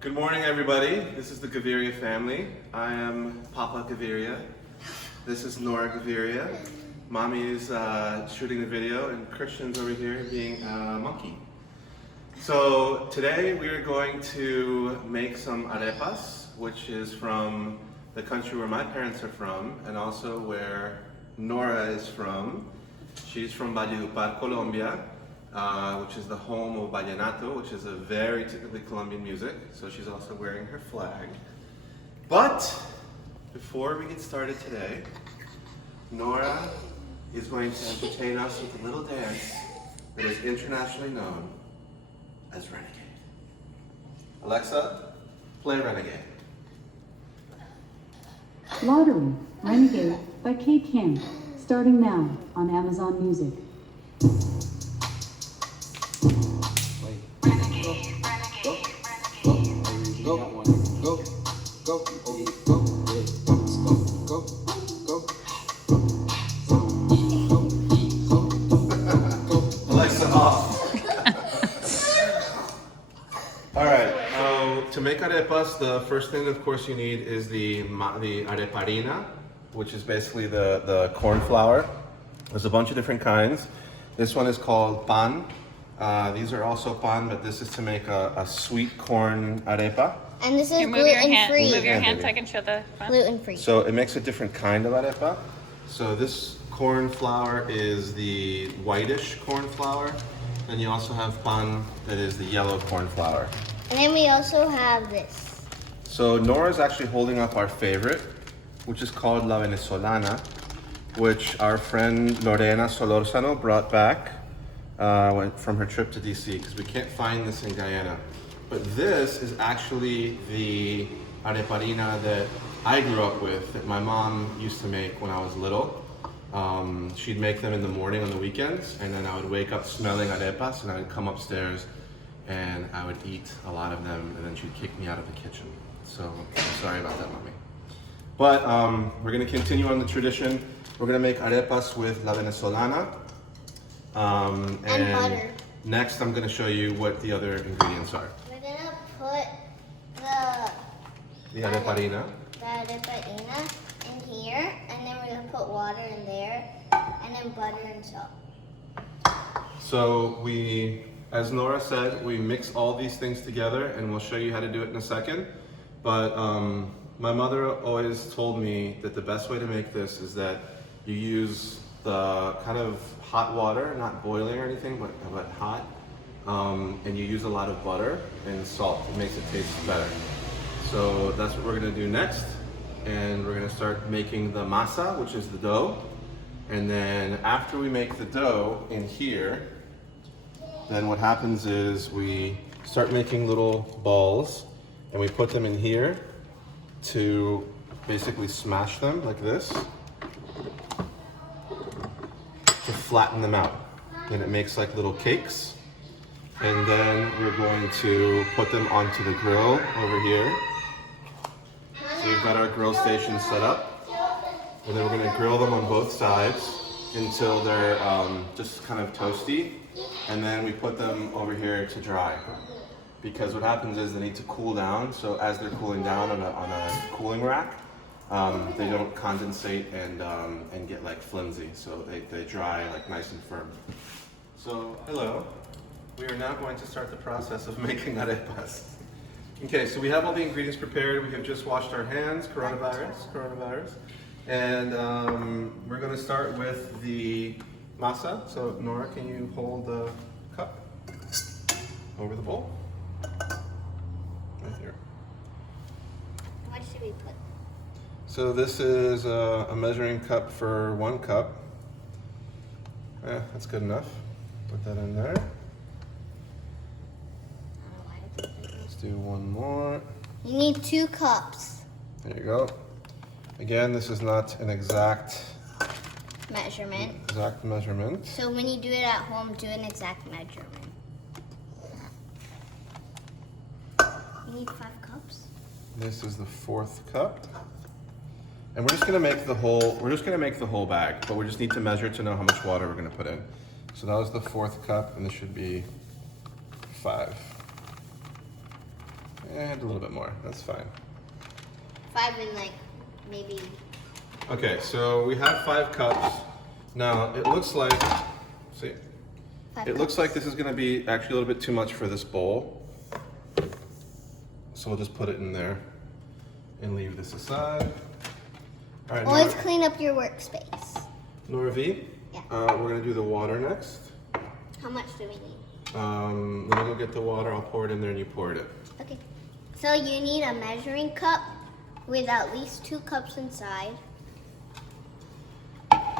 Good morning, everybody. This is the Gaviria family. I am Papa Gaviria. This is Nora Gaviria. Mommy is shooting the video, and Christian's over here being a monkey. So today we are going to make some arepas, which is from the country where my parents are from, and also where Nora is from. She's from Valledupar, Colombia, which is the home of vallenato, which is a very typically Colombian music. So she's also wearing her flag. But before we get started today, Nora is going to entertain us with a little dance that is internationally known as Renegade. Alexa, play Renegade. Lottery, Renegade by Kate Kim, starting now on Amazon Music. Alexa off. All right. To make arepas, the first thing, of course, you need is the areparina, which is basically the corn flour. There's a bunch of different kinds. This one is called pan. These are also pan, but this is to make a sweet corn arepa. And this is Here, move your hand. gluten-free. Move your hand baby. so I can show the front. Gluten-free. So it makes a different kind of arepa. So this corn flour is the whitish corn flour. Then you also have pan that is the yellow corn flour. And then we also have this. So Nora's actually holding up our favorite, which is called La Venezolana, which our friend Lorena Solorzano brought back from her trip to DC, because we can't find this in Guyana. But this is actually the areparina that I grew up with, that my mom used to make when I was little. She'd make them in the morning on the weekends, and then I would wake up smelling arepas, and I would come upstairs and I would eat a lot of them, and then she'd kick me out of the kitchen. So I'm sorry about that, Mommy. But we're gonna continue on the tradition. We're gonna make arepas with La Venezolana. And butter. Next, I'm gonna show you what the other ingredients are. We're gonna put The areparina. the in here, and then we're gonna put water in there, and then butter and salt. So we, as Nora said, we mix all these things together, and we'll show you how to do it in a second. But my mother always told me that the best way to make this is that you use the kind of hot water, not boiling or anything, but hot, and you use a lot of butter and salt. It makes it taste better. So that's what we're gonna do next. And we're gonna start making the masa, which is the dough. And then after we make the dough in here, then what happens is we start making little balls, and we put them in here to basically smash them like this to flatten them out. And it makes like little cakes. And then we're going to put them onto the grill over here. So we've got our grill station set up. And then we're gonna grill them on both sides until they're just kind of toasty. And then we put them over here to dry. Because what happens is they need to cool down. So as they're cooling down on a cooling rack, they don't condensate and get like flimsy. So they dry like nice and firm. So hello, we are now going to start the process of making arepas. Okay, so we have all the ingredients prepared. We have just washed our hands, coronavirus. And we're gonna start with the masa. So Nora, can you hold the cup over the bowl? Right here. What should we put? So this is a measuring cup for 1 cup. That's good enough. Put that in there. Let's do one more. You need 2 cups. There you go. Again, this is not an exact Measurement. measurement. So when you do it at home, do an exact measurement. You need 5 cups. This is the 4th cup. And we're just gonna make the whole bag, but we just need to measure to know how much water we're gonna put in. So that was the 4th cup, and this should be 5. And a little bit more. That's fine. 5 and like maybe. Okay, so we have 5 cups. Now it looks like, see, 5 it looks cups. like this is going to be actually a little bit too much for this bowl. So we'll just put it in there and leave this aside. All right, Always clean up your workspace. Nora V, Yeah. we're going to do the water next. How much do we need? Let me go get the water. I'll pour it in there and you pour it in. Okay. So you need a measuring cup with at least 2 cups inside.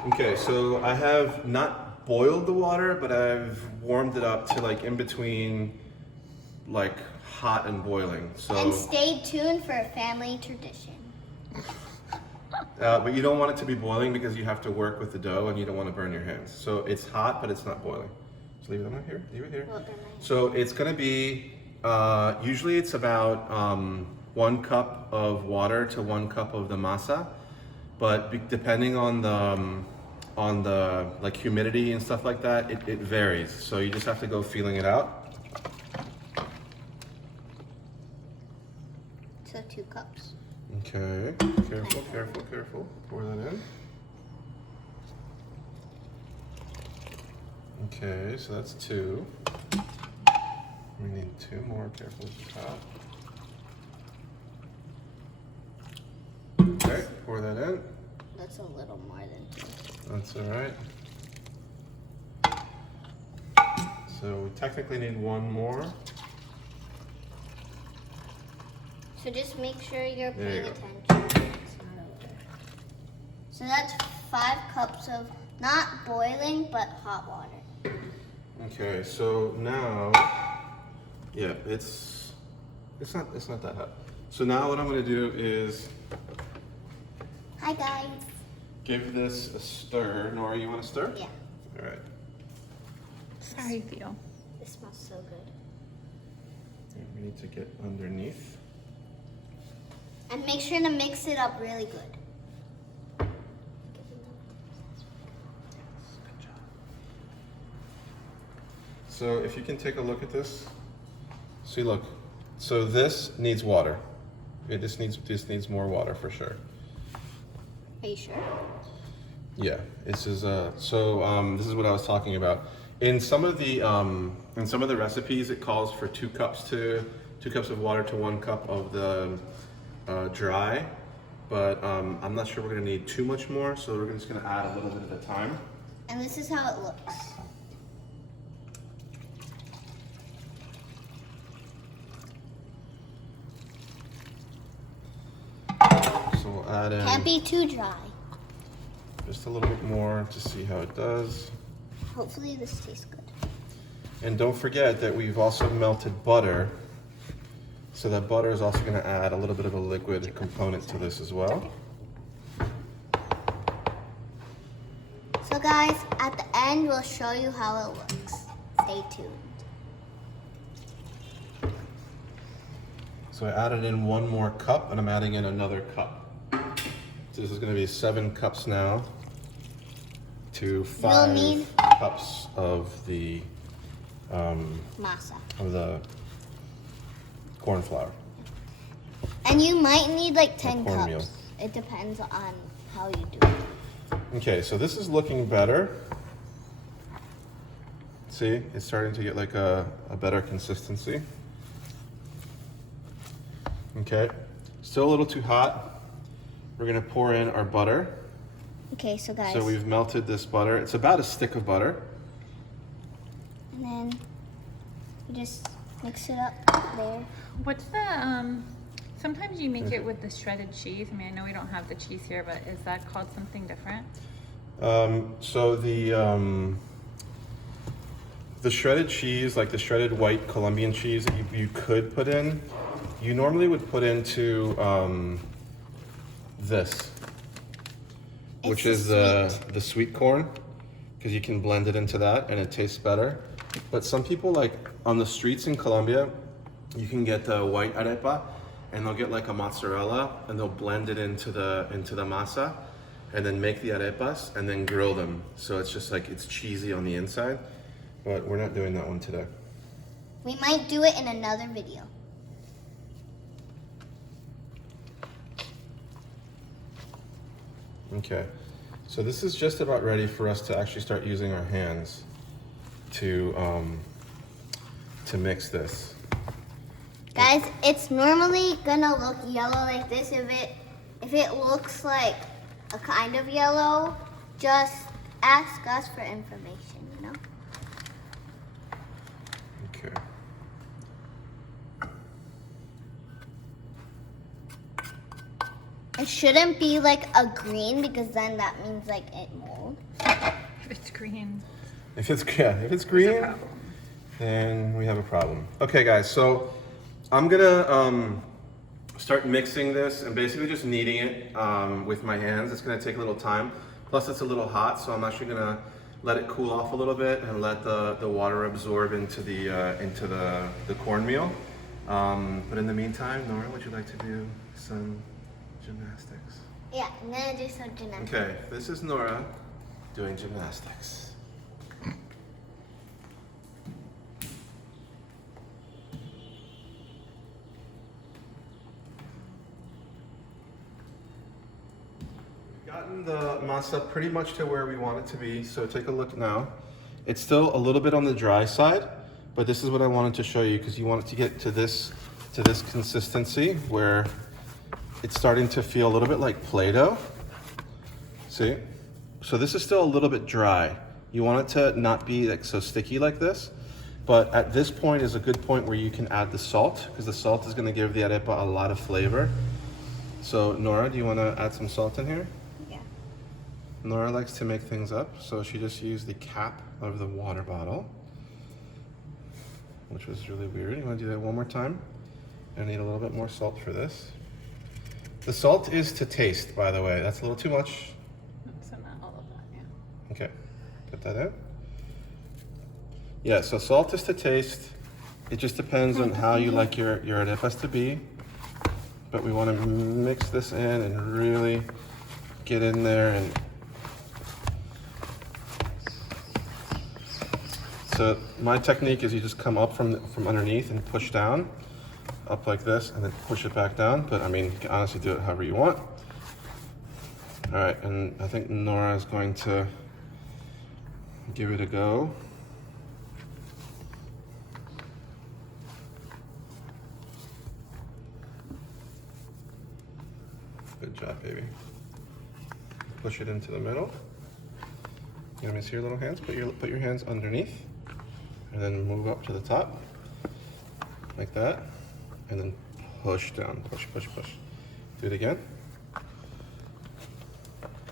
Okay, so I have not boiled the water, but I've warmed it up to like in between like hot and boiling. So, And stay tuned for a family tradition. but you don't want it to be boiling because you have to work with the dough and you don't want to burn your hands. So it's hot, but it's not boiling. Just leave it on here, leave it here. Well, burn my hands. So it's gonna be, usually it's about 1 cup of water to 1 cup of the masa. But depending on the like humidity and stuff like that, it varies. So you just have to go feeling it out. So 2 cups. Okay, careful, careful, careful. Pour that in. Okay, so that's 2. We need 2 more. Careful with the top. Okay, pour that in. That's a little more than 2. That's all right. So we technically need 1 more. So just make sure you're There you paying go. attention. It's not over. So that's 5 cups of not boiling but hot water. Okay, so now, yeah, it's not that hot. So now what I'm gonna do is Hi guys. give this a stir. Nora, you want to stir? Yeah, All right. Sorry, Theo. this smells so good. And we need to get underneath. And make sure to mix it up really good. So if you can take a look at this. See, look. So this needs water. This needs more water for sure. Are you sure? Yeah, this is this is what I was talking about. In some of the recipes, it calls for 2 cups of water to 1 cup of the dry, but I'm not sure we're gonna need too much more, so we're just gonna add a little bit at a time. And this is how it looks. So we'll add in Can't be too dry. just a little bit more to see how it does. Hopefully this tastes good. And don't forget that we've also melted butter. So that butter is also going to add a little bit of a liquid component to this as well. So guys, at the end we'll show you how it looks. Stay tuned. So I added in 1 more cup and I'm adding in another cup. So this is going to be 7 cups now to 5 need- cups of the Masa. corn flour. And you might need like 10 cornmeal. cups. It depends on how you do it. Okay, so this is looking better. See, it's starting to get like a better consistency. Okay, still a little too hot. We're gonna pour in our butter. Okay, so guys, So we've melted this butter. It's about a stick of butter. and then you just mix it up there. What's the sometimes you make it with the shredded cheese. I mean, I know we don't have the cheese here, but is that called something different? So the shredded cheese, like the shredded white Colombian cheese that you could put in, you normally would put into this, which It's is the the sweet corn, because you can blend it into that and it tastes better. But some people, like on the streets in Colombia, you can get the white arepa and they'll get like a mozzarella and they'll blend it into the masa and then make the arepas and then grill them. So it's just like, it's cheesy on the inside, but we're not doing that one today. We might do it in another video. Okay, so this is just about ready for us to actually start using our hands to mix this. Guys, it's normally gonna look yellow like this. If it looks like a kind of yellow, just ask us for information, you know? Okay. It shouldn't be like a green because then that means like it mold. If it's green, If it's there's a green, problem. then we have a problem. Okay, guys, so I'm gonna start mixing this and basically just kneading it with my hands. It's gonna take a little time. Plus, it's a little hot, so I'm actually gonna let it cool off a little bit and let the water absorb into the cornmeal. But in the meantime, Nora, would you like to do some gymnastics? Yeah, I'm gonna do some gymnastics. Okay, this is Nora doing gymnastics. Gotten the masa pretty much to where we want it to be, so take a look now. It's still a little bit on the dry side, but this is what I wanted to show you because you want it to get to this consistency where it's starting to feel a little bit like Play-Doh. See? So this is still a little bit dry. You want it to not be like so sticky like this, but at this point is a good point where you can add the salt because the salt is going to give the arepa a lot of flavor. So Nora, do you want to add some salt in here? Yeah. Nora likes to make things up, so she just used the cap of the water bottle, which was really weird. You want to do that one more time? I need a little bit more salt for this. The salt is to taste, by the way. That's a little too much. So not all of that, yeah. Okay, put that in. Yeah, so salt is to taste. It just depends on how you like your arepas to be. But we want to mix this in and really get in there. And so my technique is you just come up from underneath and push down, up like this, and then push it back down. But I mean, you can honestly do it however you want. All right, and I think Nora is going to give it a go. Good job, baby. Push it into the middle. You want me to see your little hands? Put your hands underneath, and then move up to the top, like that, and then push down. Push, push, push. Do it again.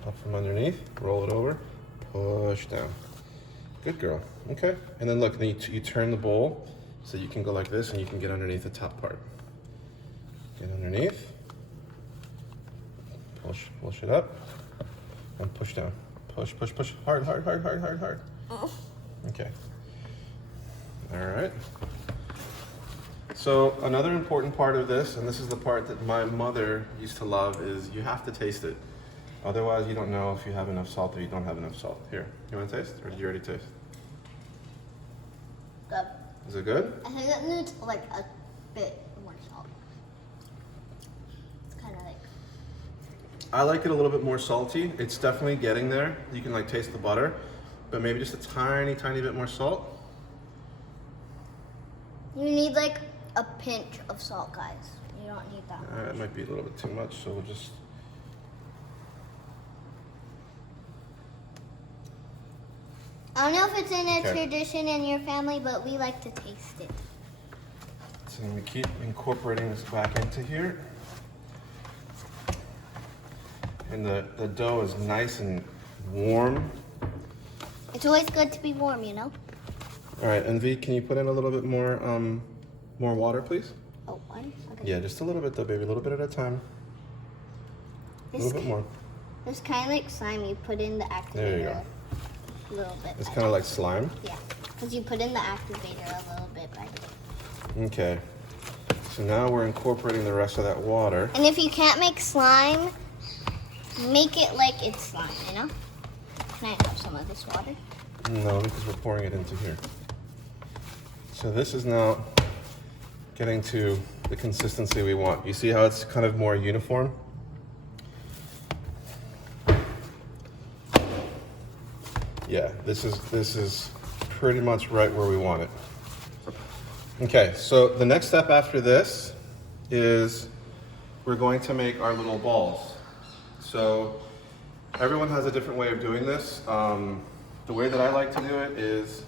Up from underneath. Roll it over. Push down. Good girl. Okay. And then look. Then you turn the bowl so you can go like this, and you can get underneath the top part. Get underneath. Push it up and push down. Push, push, push. Hard, hard, hard, hard, hard, hard. Okay. All right. So another important part of this, and this is the part that my mother used to love, is you have to taste it. Otherwise, you don't know if you have enough salt or you don't have enough salt. Here, you want to taste, or did you already taste? Good. Is it good? I think it needs like a bit more salt. It's kind of like. I like it a little bit more salty. It's definitely getting there. You can like taste the butter, but maybe just a tiny, tiny bit more salt. You need like a pinch of salt, guys. You don't need that much. It might be a little bit too much, so we'll just. I don't know if it's in a Okay. tradition in your family, but we like to taste it. So we keep incorporating this back into here. And the dough is nice and warm. It's always good to be warm, you know? All right, and V, can you put in a little bit more water, please? Oh, one? Okay. Yeah, just a little bit though, baby, a little bit at a time. A little bit more. It's kind of like slime. You put in the activator There you go. a little bit. It's by kind of like slime. Yeah, because you put in the activator a little bit by bit. Okay. So now we're incorporating the rest of that water. And if you can't make slime, make it like it's slime, you know? Can I have some of this water? No, because we're pouring it into here. So this is now getting to the consistency we want. You see how it's kind of more uniform? Yeah, this is pretty much right where we want it. Okay, so the next step after this is we're going to make our little balls. So everyone has a different way of doing this. The way that I like to do it is,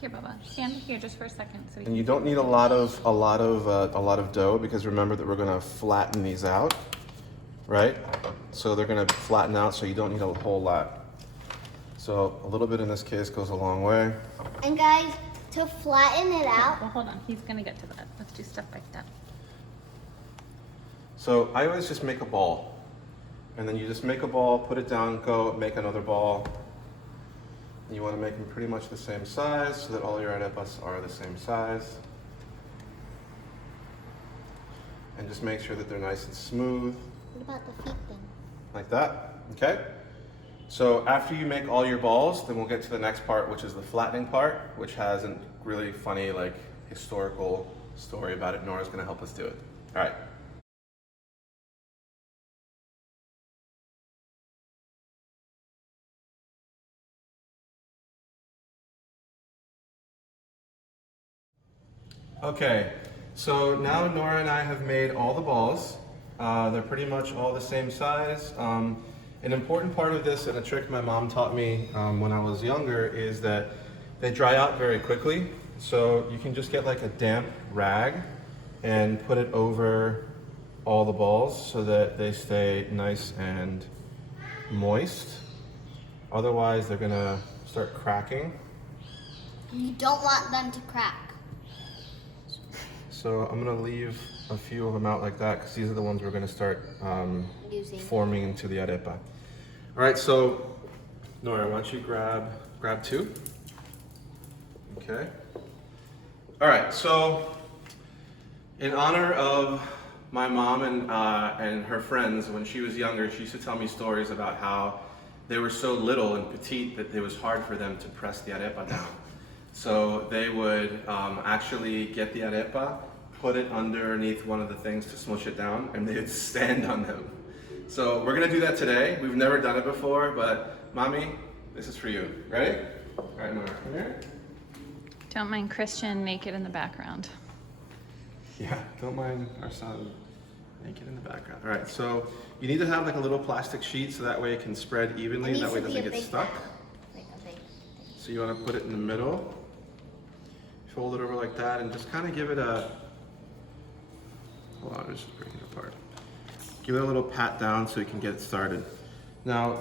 Here, Bubba. Stand here just for a second. So we and you don't need a lot of dough, because remember that we're gonna flatten these out, right? So they're gonna flatten out, so you don't need a whole lot. So a little bit in this case goes a long way. And guys, to flatten it out, Well, hold on. He's gonna get to that. Let's do step by step. So I always just make a ball. And then you just make a ball, put it down, go make another ball. You want to make them pretty much the same size so that all your arepas are the same size. And just make sure that they're nice and smooth. what about the feet thing? Like that, okay? So after you make all your balls, then we'll get to the next part, which is the flattening part, which has a really funny, like, historical story about it. Nora's gonna help us do it. All right. Okay, so now Nora and I have made all the balls. They're pretty much all the same size. An important part of this, and a trick my mom taught me when I was younger, is that they dry out very quickly. So you can just get like a damp rag and put it over all the balls so that they stay nice and moist. Otherwise, they're gonna start cracking. You don't want them to crack. So I'm gonna leave a few of them out like that, because these are the ones we're gonna start Using. forming into the arepa. All right, so Nora, why don't you grab two? Okay. All right, so in honor of my mom and her friends, when she was younger, she used to tell me stories about how they were so little and petite that it was hard for them to press the arepa down. So they would actually get the arepa, put it underneath one of the things to smush it down, and they would stand on them. So we're gonna do that today. We've never done it before, but Mommy, this is for you. Ready? All right, Nora, come here. Don't mind Christian naked in the background. Yeah, don't mind our son naked in the background. All right, so you need to have like a little plastic sheet so that way it can spread evenly, that way it doesn't get stuck. Like a big thing. So you want to put it in the middle, fold it over like that, and just kind of give it a, hold on, let's just break it apart. Give it a little pat down so you can get it started. Now,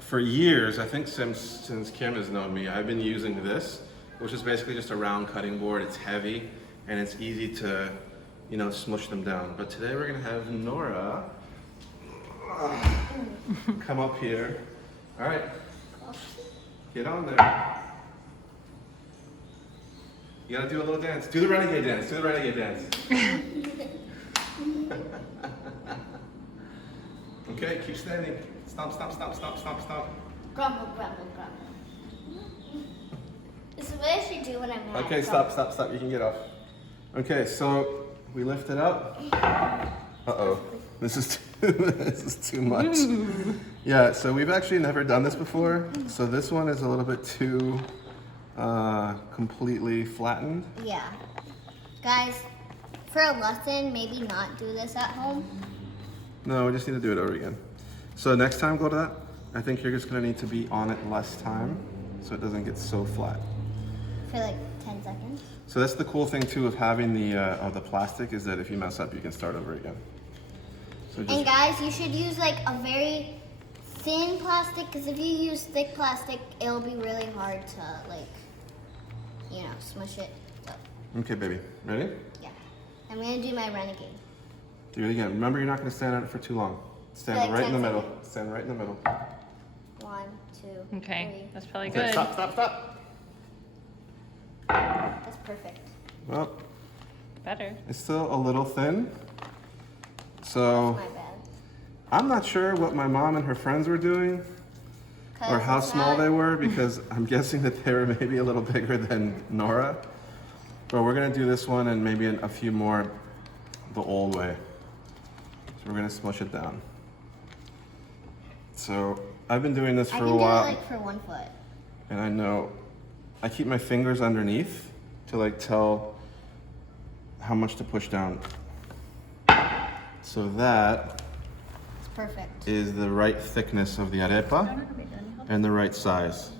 for years, I think since Kim has known me, I've been using this, which is basically just a round cutting board. It's heavy and it's easy to, you know, smush them down. But today we're gonna have Nora come up here. All right, get on there. You gotta do a little dance. Do the renegade dance. Do the renegade dance. Okay, keep standing. Stop, stop, stop, stop, stop, stop. Grumble, grumble, grumble. This is what I should do when I'm mad. Okay, stop, stop, stop. You can get off. Okay, so we lift it up. Uh-oh. This is too much. Yeah, so we've actually never done this before. So this one is a little bit too completely flattened. Yeah. Guys, for a lesson, maybe not do this at home. No, we just need to do it over again. So next time, go to that. I think you're just gonna need to be on it less time so it doesn't get so flat. For like 10 seconds. So that's the cool thing too of having the plastic, is that if you mess up, you can start over again. So just, And guys, you should use like a very thin plastic, because if you use thick plastic, it'll be really hard to like, you know, smush it. So, okay, baby, ready? yeah. I'm gonna do my renegade. Do it again. Remember, you're not gonna stand on it for too long. Stand Like right in the 10 middle. seconds. Stand right in the middle. 1, 2, Okay, 3. that's probably Okay, good. stop, stop, stop. That's perfect. Well, Better. it's still a little thin. So My bad. I'm not sure what my mom and her friends were doing, or how small they were, because I'm guessing that they were maybe a little bigger than Nora. But we're gonna do this one and maybe a few more the old way. So we're gonna smush it down. So I've been doing this I for can a do it while, like for 1 foot. and I know I keep my fingers underneath to like tell how much to push down. So that It's perfect. is the right thickness of the arepa and the right size.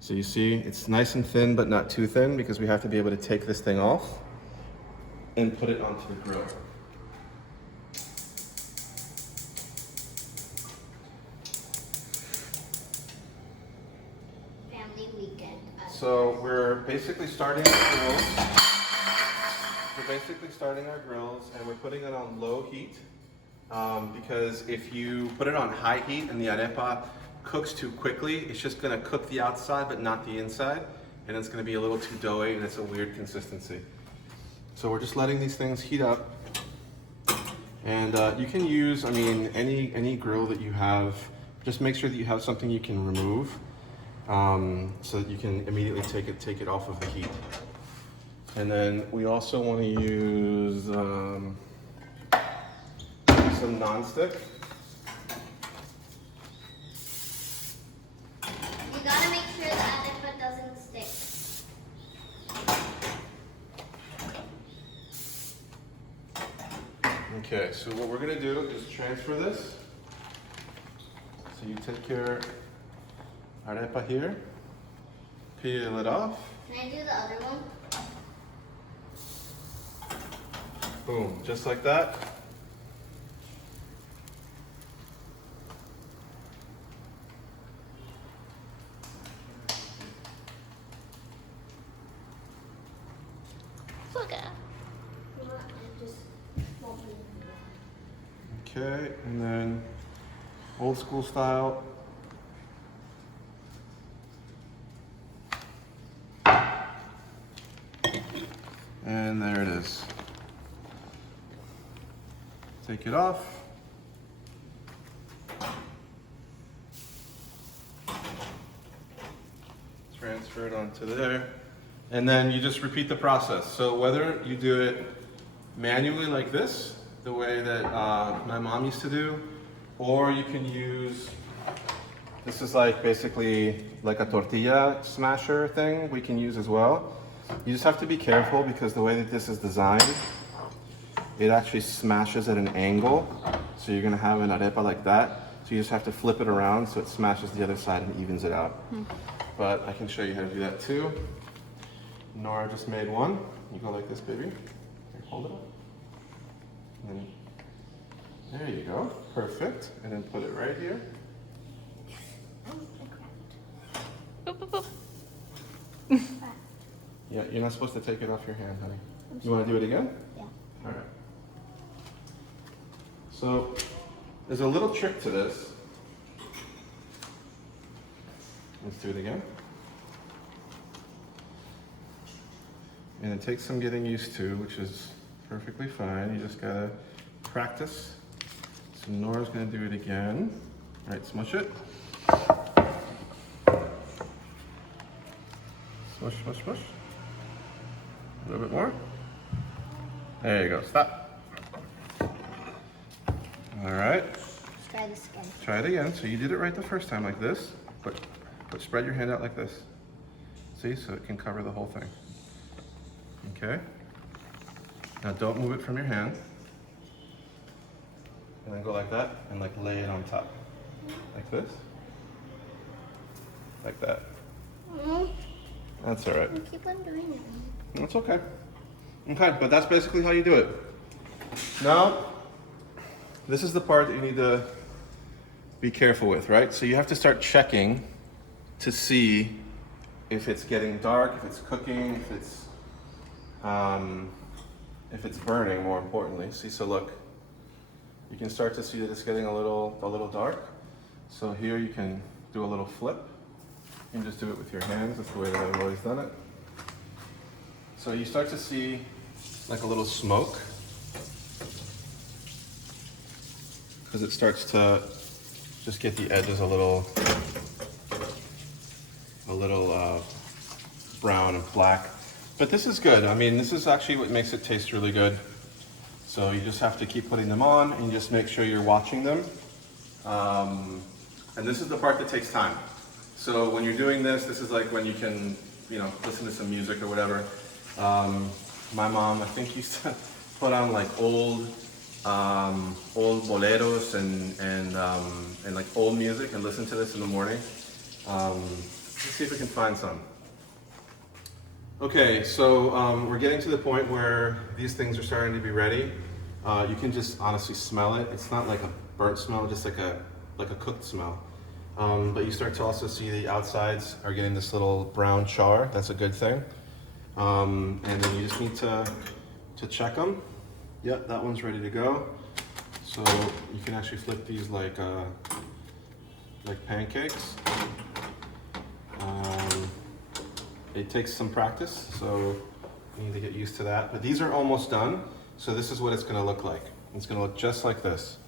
So you see, it's nice and thin, but not too thin, because we have to be able to take this thing off and put it onto the grill. Family weekend. So we're basically starting our grills. And we're putting it on low heat, because if you put it on high heat and the arepa cooks too quickly, it's just gonna cook the outside but not the inside, and it's gonna be a little too doughy and it's a weird consistency. So we're just letting these things heat up, and you can use, I mean, any grill that you have. Just make sure that you have something you can remove, so that you can immediately take it off of the heat. And then we also want to use some nonstick. You gotta make sure the arepa doesn't stick. Okay, so what we're gonna do is transfer this. So you take your arepa here, peel it off, Can I do the other one? boom, just like that. Look at. Okay, and then old school style. And there it is. Take it off. Transfer it onto there. And then you just repeat the process. So whether you do it manually like this, the way that my mom used to do, or you can use, this is like basically like a tortilla smasher thing we can use as well. You just have to be careful, because the way that this is designed, it actually smashes at an angle. So you're gonna have an arepa like that. So you just have to flip it around so it smashes the other side and evens it out. But I can show you how to do that too. Nora just made one. You go like this, baby. Here, hold it up. And then, there you go, perfect. And then put it right here. Boop, boop, boop. Yeah, you're not supposed to take it off your hand, honey. You want to do it again? Yeah. All right. So there's a little trick to this. Let's do it again. And it takes some getting used to, which is perfectly fine. You just gotta practice. So Nora's gonna do it again. All right, smush it. Smush, smush, smush. A little bit more. There you go, stop. All right, Let's try this again. try it again. So you did it right the first time like this, but spread your hand out like this. See, so it can cover the whole thing. Okay. Now don't move it from your hand. And then go like that and like lay it on top. Like this. Like that. That's all right. You keep on doing it. That's okay. Okay, but that's basically how you do it. Now, this is the part that you need to be careful with, right? So you have to start checking to see if it's getting dark, if it's cooking, if it's burning, more importantly. See, so look, you can start to see that it's getting a little dark. So here you can do a little flip. You can just do it with your hands. That's the way that I've always done it. So you start to see like a little smoke, because it starts to just get the edges a little brown and black. But this is good. I mean, this is actually what makes it taste really good. So you just have to keep putting them on and just make sure you're watching them And this is the part that takes time. So when you're doing this, this is like when you can, listen to some music or whatever. My mom, I think, used to put on like old boleros and like old music and listen to this in the morning. Let's see if we can find some. Okay, so we're getting to the point where these things are starting to be ready. You can just honestly smell it. It's not like a burnt smell, just like a cooked smell. But you start to also see the outsides are getting this little brown char. That's a good thing. And then you just need to check them. Yep, that one's ready to go. So you can actually flip these like pancakes. It takes some practice, so you need to get used to that. But these are almost done, so this is what it's gonna look like. It's gonna look just like this.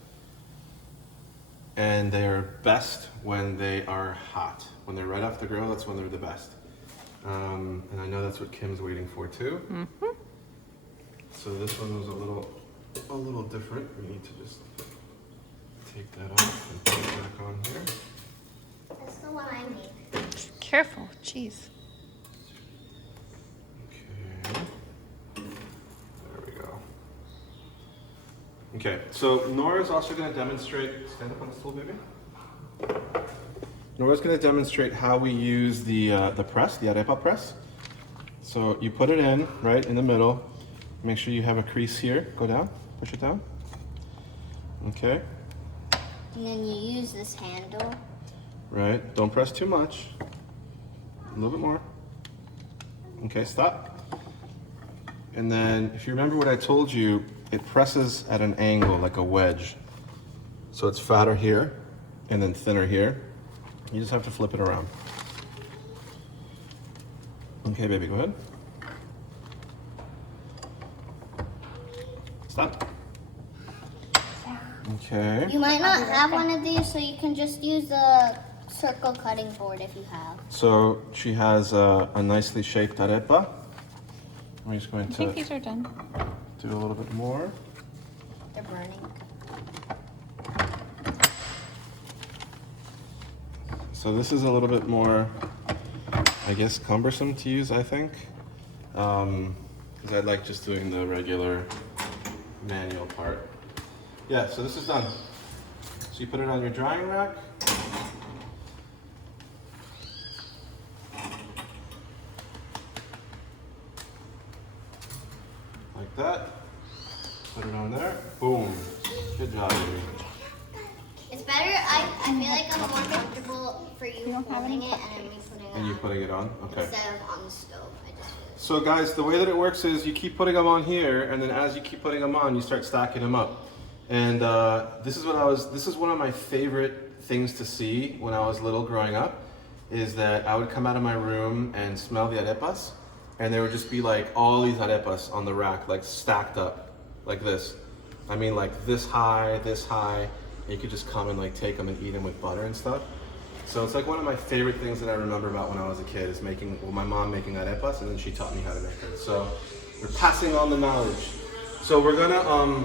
And they're best when they are hot. When they're right off the grill, that's when they're the best. And I know that's what Kim's waiting for too. Mm-hmm. So this one was a little different. We need to just take that off and put it back on here. That's the one I made. Careful, cheese. Okay. There we go. Okay, so Nora's also going to demonstrate. Stand up on the stool, baby. Nora's going to demonstrate how we use the press, the arepa press. So you put it in right in the middle. Make sure you have a crease here. Go down. Push it down. Okay. And then you use this handle. Right. Don't press too much. A little bit more. Okay, stop. And then, if you remember what I told you, it presses at an angle, like a wedge. So it's fatter here, and then thinner here. You just have to flip it around. Okay, baby, go ahead. Stop. Okay. You might not have one of these, so you can just use a circle cutting board if you have. So she has a nicely shaped arepa. I'm just going I think to these are done. do a little bit more. They're burning. So this is a little bit more, I guess, cumbersome to use, I think. Because I like just doing the regular manual part. Yeah, so this is done. So you put it on your drying rack. Like that. Put it on there. Boom. Good job, baby. It's better. I feel like I'm more comfortable for you holding it and then me putting it And you on putting it on? Okay. instead of on the stove. I just feel So guys, the way that it works is you keep putting them on here, and then as you keep putting them on, you start stacking them up. And this is one of my favorite things to see when I was little growing up, is that I would come out of my room and smell the arepas, and there would just be like all these arepas on the rack, like stacked up, like this. I mean, like this high, and you could just come and like take them and eat them with butter and stuff. So it's like one of my favorite things that I remember about when I was a kid is my mom making arepas, and then she taught me how to make them. So we're passing on the knowledge. So we're gonna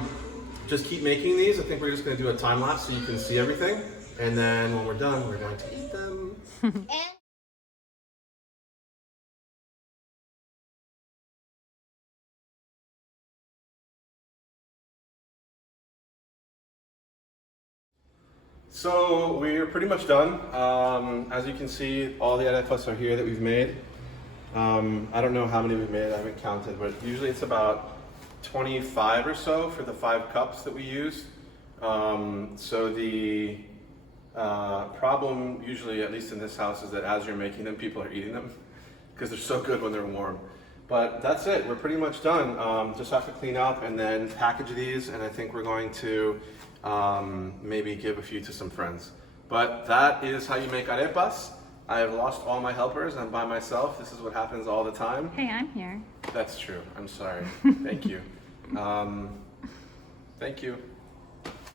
just keep making these. I think we're just gonna do a time lapse so you can see everything. And then when we're done, we're going to eat them. And So we're pretty much done. As you can see, all the arepas are here that we've made. I don't know how many we've made, I haven't counted, but usually it's about 25 or so for the 5 cups that we use. So the problem usually, at least in this house, is that as you're making them, people are eating them because they're so good when they're warm. But that's it, we're pretty much done. Just have to clean up and then package these, and I think we're going to maybe give a few to some friends. But that is how you make arepas. I have lost all my helpers. I'm by myself. This is what happens all the time. Hey, I'm here. That's true. I'm sorry. Thank you. Thank you.